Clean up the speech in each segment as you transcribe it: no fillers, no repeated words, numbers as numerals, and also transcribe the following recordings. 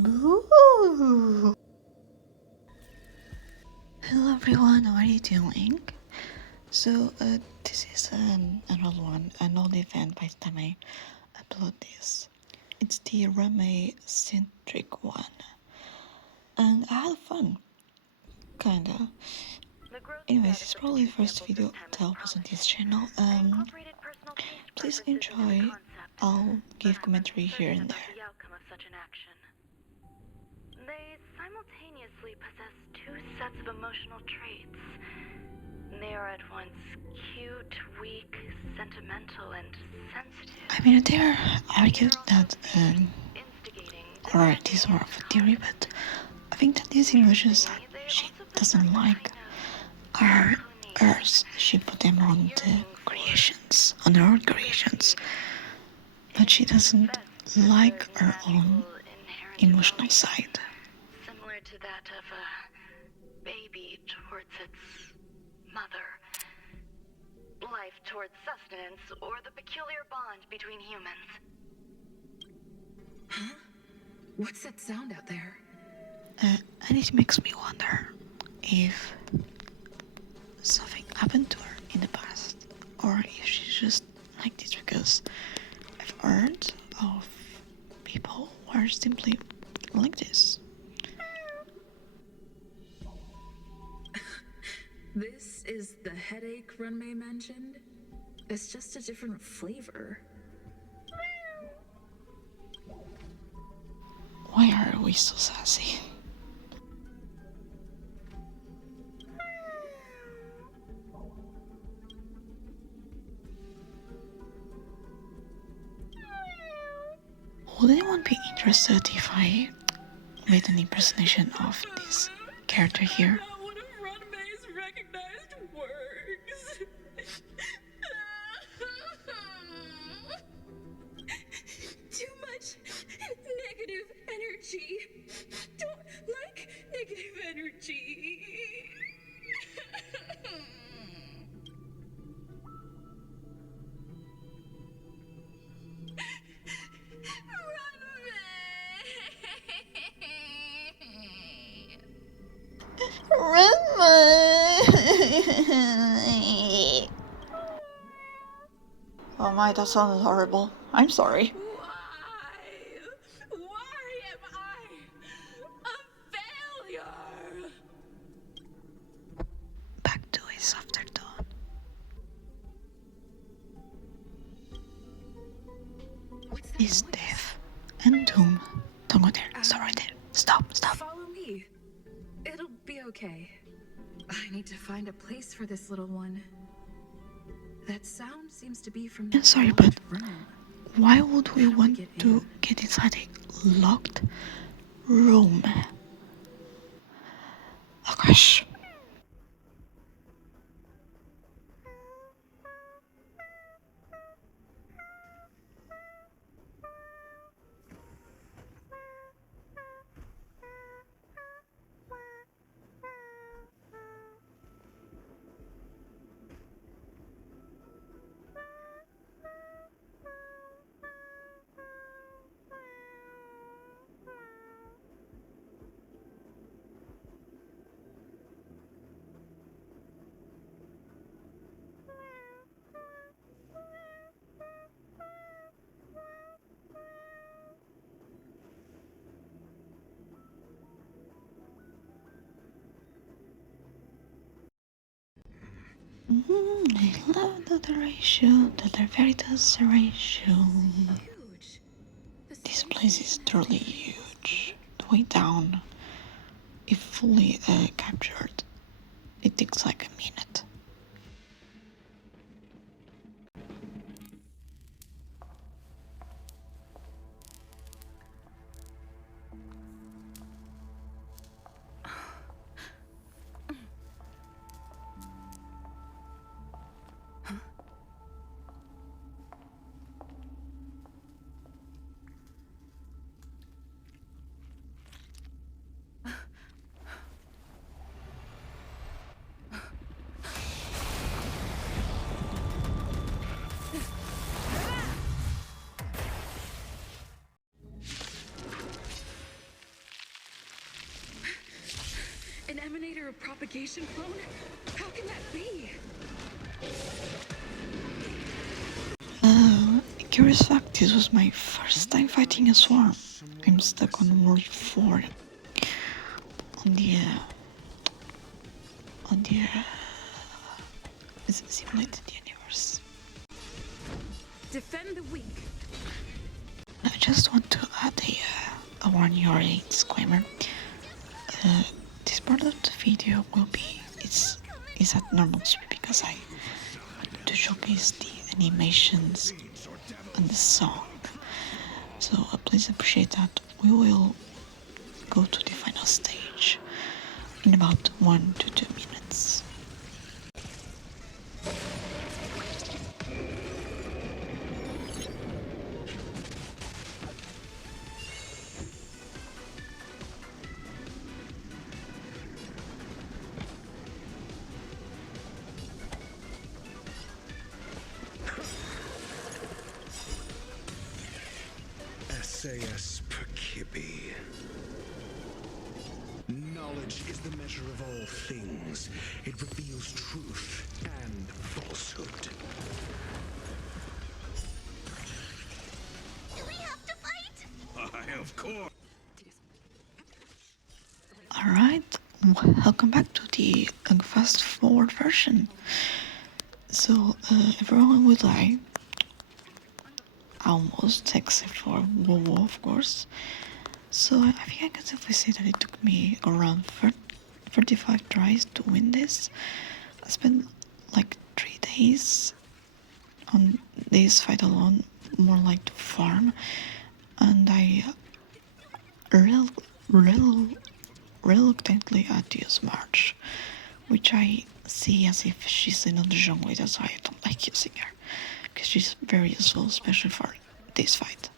Boo! Hello everyone, how are you doing? So, this is an old event by the time I upload this. It's the Ruan Mei centric one. And I had fun. Kinda. Anyways, it's probably the first video that I'll post on this channel. Please enjoy. I'll give commentary here and there. They simultaneously possess two sets of emotional traits. They are at once cute, weak, sentimental, and sensitive. I mean, there argued that, or this is more of a theory, but I think that these emotions that she doesn't like are hers. She put them on the creations, on her own creations, but she doesn't like her own emotional side. Similar to that of a baby towards its mother. Life towards sustenance, or the peculiar bond between humans. Huh? What's that sound out there? And it makes me wonder if something happened to her in the past, or if she's just like this because I've heard of people who are simply like this. This is the headache Ruan Mei mentioned? It's just a different flavor. Why are we so sassy? Would anyone be interested if I made an impersonation of this character here? Not one of Ruan Mei's recognized works. Too much negative energy. Don't like negative energy. Ruan Mei! Oh my, that sounded horrible. I'm sorry. Why am I a failure? Back to a softer tone. What's that Is noise? death and doom. Don't go there. Stop right there. Stop. Follow me. It'll be okay. I need to find a place for this little one. That sound seems to be from I'm sorry, locked but room. why would we How do we want get to in? get inside a locked room? Oh gosh. I love the ratio, the veritas ratio. Huge. This place is truly huge. The way down, if fully captured, it takes like a minute. Disseminator of propagation clone? How can that be? Curious fact, this was my first time fighting a swarm. I'm stuck on World 4 on the simulated universe. Defend the weak. I just want to add a warning or a disclaimer. This part of the video will be is at normal speed because I want to showcase the animations and the song. So please appreciate that. We will go to the final stage in about 1 to 2 minutes. SAS Perkibi. Knowledge is the measure of all things. It reveals truth and falsehood. Do we have to fight? Of course. Alright, welcome back to the fast forward version. So everyone will die. Almost, except for Wowo, of course. So I think I can safely say that it took me around 35 tries to win this. I spent like 3 days on this fight alone, more like to farm, and I reluctantly had to use March, which I see as if she's in the jungle. That's why I don't like using her, because she's very useful, especially for this fight.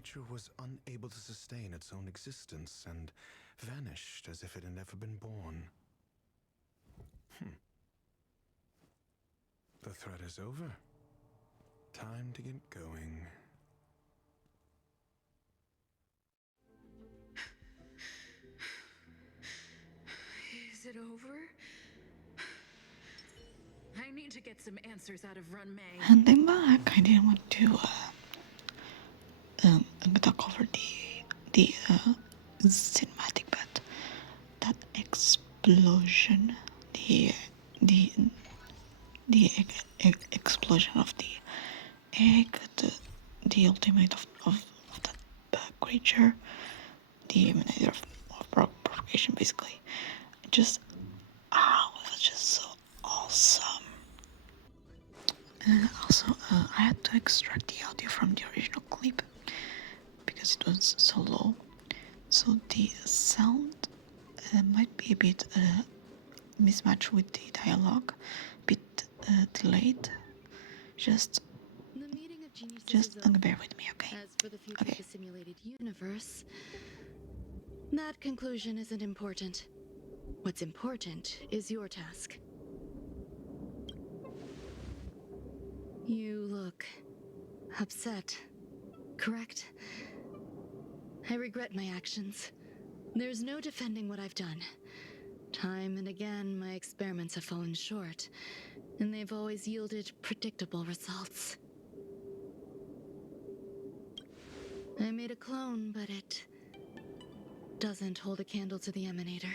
creature was unable to sustain its own existence and vanished as if it had never been born. The threat is over. Time to get going. Is it over? I need to get some answers out of Ruan Mei. And I'm back. I didn't want to talk over the cinematic, but that explosion, the explosion of the egg, the ultimate of that creature, the emanator of propagation, basically. Just, it was just so awesome. And also, I had to extract the audio from the original clip because it was so low. So the sound might be a bit mismatched with the dialogue, a bit delayed. Just The meeting of geniuses is bear with me, okay? As for the future of the simulated universe, that conclusion isn't important. What's important is your task. You look upset, correct? I regret my actions. There's no defending what I've done. Time and again, my experiments have fallen short, and they've always yielded predictable results. I made a clone, but it doesn't hold a candle to the emanator.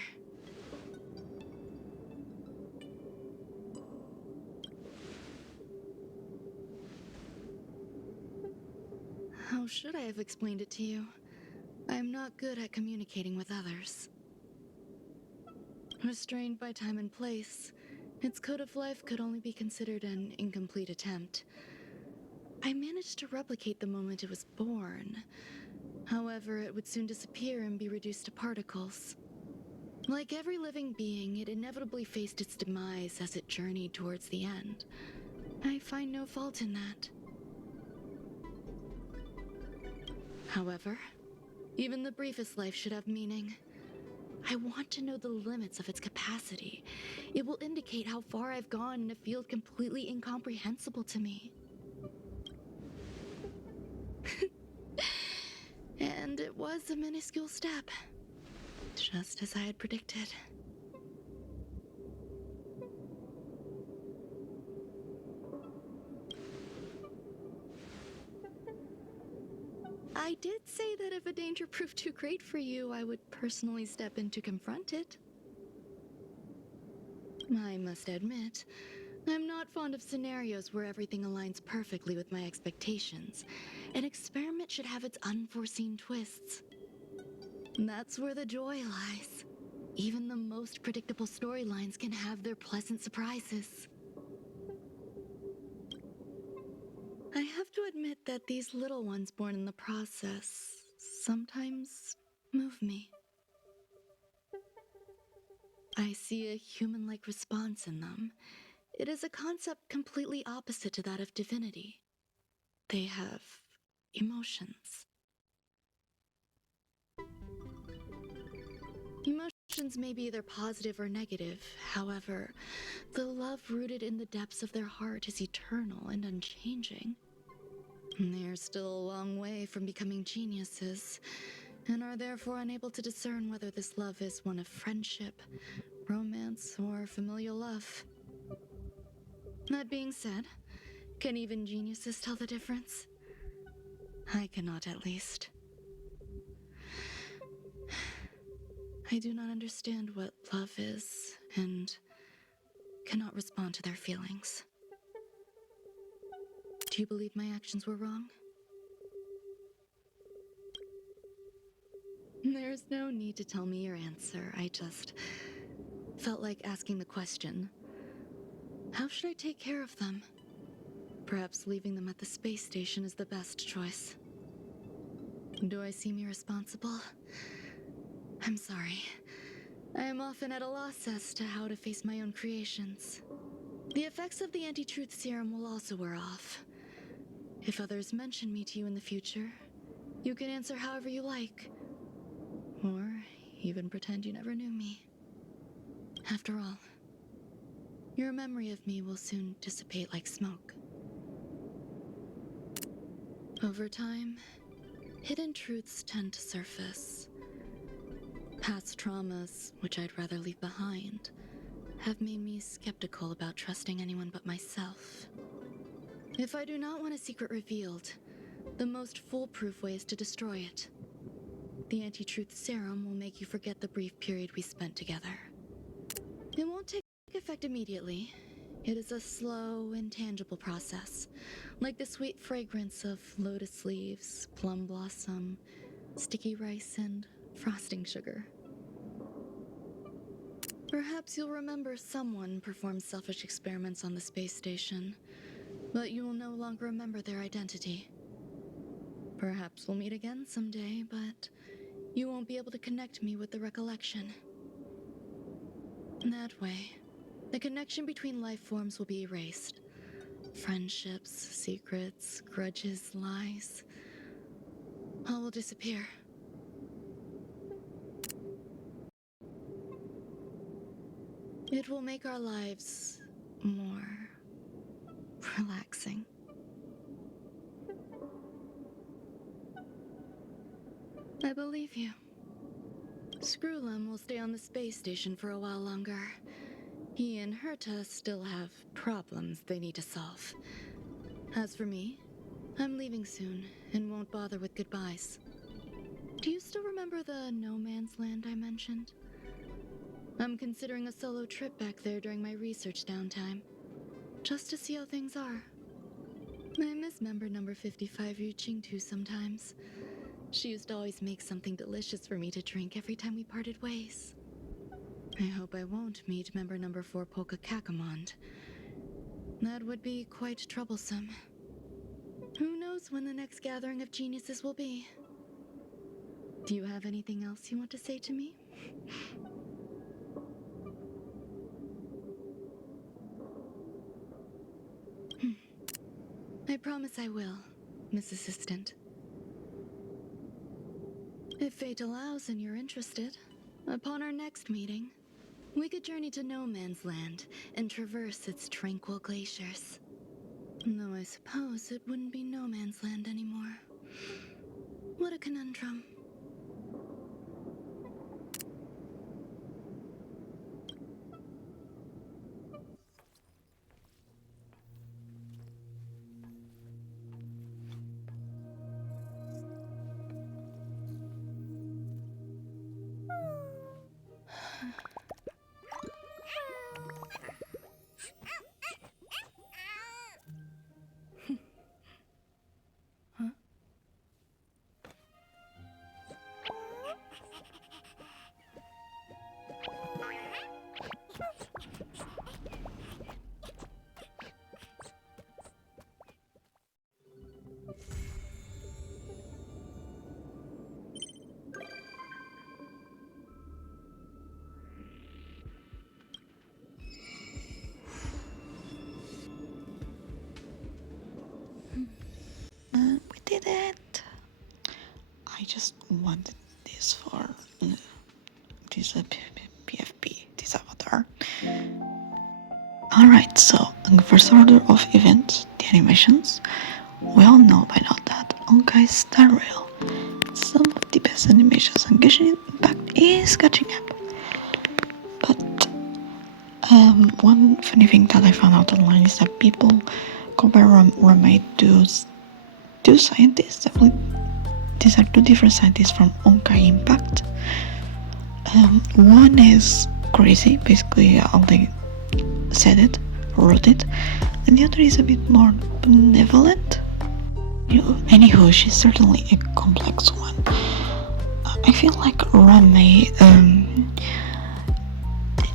How should I have explained it to you? I'm not good at communicating with others. Restrained by time and place, its code of life could only be considered an incomplete attempt. I managed to replicate the moment it was born. However, it would soon disappear and be reduced to particles. Like every living being, it inevitably faced its demise as it journeyed towards the end. I find no fault in that. However, even the briefest life should have meaning. I want to know the limits of its capacity. It will indicate how far I've gone in a field completely incomprehensible to me. And it was a minuscule step, just as I had predicted. I did say that if a danger proved too great for you, I would personally step in to confront it. I must admit, I'm not fond of scenarios where everything aligns perfectly with my expectations. An experiment should have its unforeseen twists. That's where the joy lies. Even the most predictable storylines can have their pleasant surprises. I have to admit that these little ones born in the process sometimes move me. I see a human-like response in them. It is a concept completely opposite to that of divinity. They have emotions. Emotions may be either positive or negative. However, the love rooted in the depths of their heart is eternal and unchanging. They're still a long way from becoming geniuses, and are therefore unable to discern whether this love is one of friendship, romance, or familial love. That being said, can even geniuses tell the difference? I cannot, at least. I do not understand what love is, and cannot respond to their feelings. Do you believe my actions were wrong? There's no need to tell me your answer. I just felt like asking the question. How should I take care of them? Perhaps leaving them at the space station is the best choice. Do I seem irresponsible? I'm sorry. I am often at a loss as to how to face my own creations. The effects of the anti-truth serum will also wear off. If others mention me to you in the future, You can answer however you like. Or even pretend you never knew me. After all, your memory of me will soon dissipate like smoke. Over time, hidden truths tend to surface. Past traumas, which I'd rather leave behind, have made me skeptical about trusting anyone but myself. If I do not want a secret revealed, the most foolproof way is to destroy it. The anti-truth serum will make you forget the brief period we spent together. It won't take effect immediately. It is a slow, intangible process, like the sweet fragrance of lotus leaves, plum blossom, sticky rice, and frosting sugar. Perhaps you'll remember someone performed selfish experiments on the space station, but you will no longer remember their identity. Perhaps we'll meet again someday, but you won't be able to connect me with the recollection. That way, the connection between life forms will be erased. Friendships, secrets, grudges, lies, all will disappear. It will make our lives more relaxing. I believe you. Screwlum will stay on the space station for a while longer. He and Herta still have problems they need to solve. As for me, I'm leaving soon and won't bother with goodbyes. Do you still remember the no man's land I mentioned? I'm considering a solo trip back there during my research downtime, just to see how things are. I miss member number 55 Yuqingtu sometimes. She used to always make something delicious for me to drink every time we parted ways. I hope I won't meet member number 4 Polka Kakamond. That would be quite troublesome. Who knows when the next gathering of geniuses will be? Do you have anything else you want to say to me? I promise I will, Miss Assistant. If fate allows and you're interested, upon our next meeting, we could journey to No Man's Land and traverse its tranquil glaciers. Though I suppose it wouldn't be No Man's Land anymore. What a conundrum. We did it! I just wanted this for this PFP, this avatar. Alright, so in first order of events, the animations. We all know by now that Onkai's Star Rail, some of the best animations, and Genshin Impact is catching up. But one funny thing that I found out online is that people compare Ruan Mei to two scientists. These are two different scientists from Onkai Impact. One is crazy, basically how they said it, wrote it, and the other is a bit more benevolent. Anywho, she's certainly a complex one. I feel like Ruan Mei,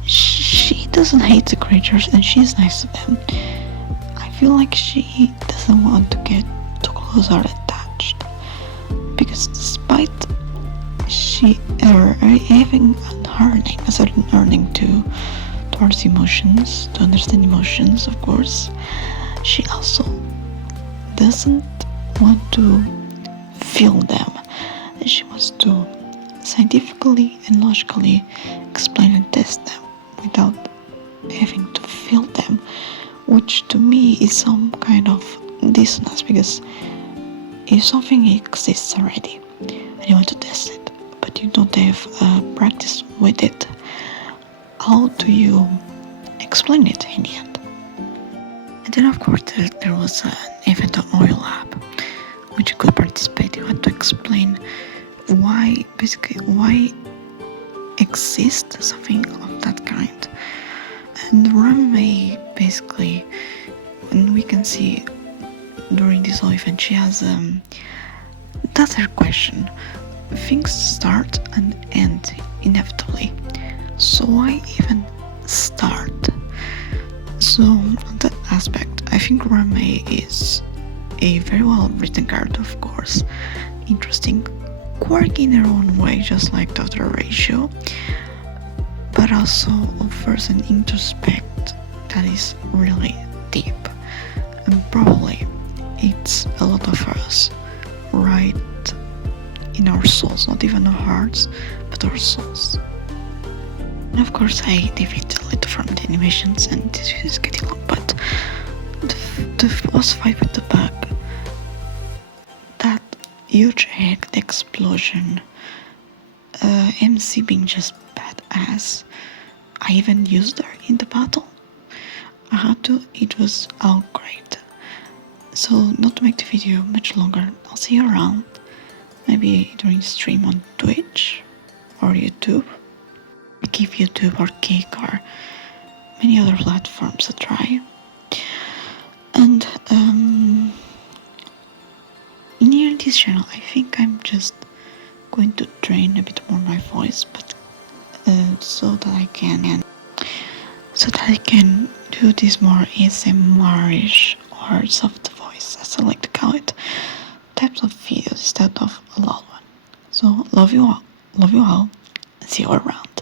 she doesn't hate the creatures and she's nice to them. I feel like she doesn't want to get too close or attached, because despite she having a certain learning towards emotions, to understand emotions, of course, she also doesn't want to feel them. and she wants to scientifically and logically explain and test them without having to feel them, which to me is some kind of dissonance, because if something exists already and you want to test it, but you don't have practice with it, how do you explain it in the end? And then, of course, there was an event on Oil Lab, which you could participate. You had to explain why exists something of that kind. And Ruan Mei, basically, and we can see during this whole event, she has that's her question. Things start and end inevitably, so why even start? So on that aspect, I think Ruan Mei is a very well written character, of course, interesting, quirky in her own way, just like Dr. Ratio, but also offers an introspect that is really deep, and probably it's a lot of us right in our souls, not even our hearts, but our souls. And of course, I deviate a little from the animations, and this is getting long, but the boss fight with the bug, that huge egg, the explosion, MC being just badass. I even used her in the battle. I had to, it was all great. So, not to make the video much longer, I'll see you around, maybe during stream on Twitch or YouTube. Give YouTube or Kick or many other platforms a try. And near this channel, I think I'm just going to train a bit more my voice, but so that I can do this more ASMR-ish or soft voice, as I like to call it, types of videos instead of a loud one. So love you all, and see you around.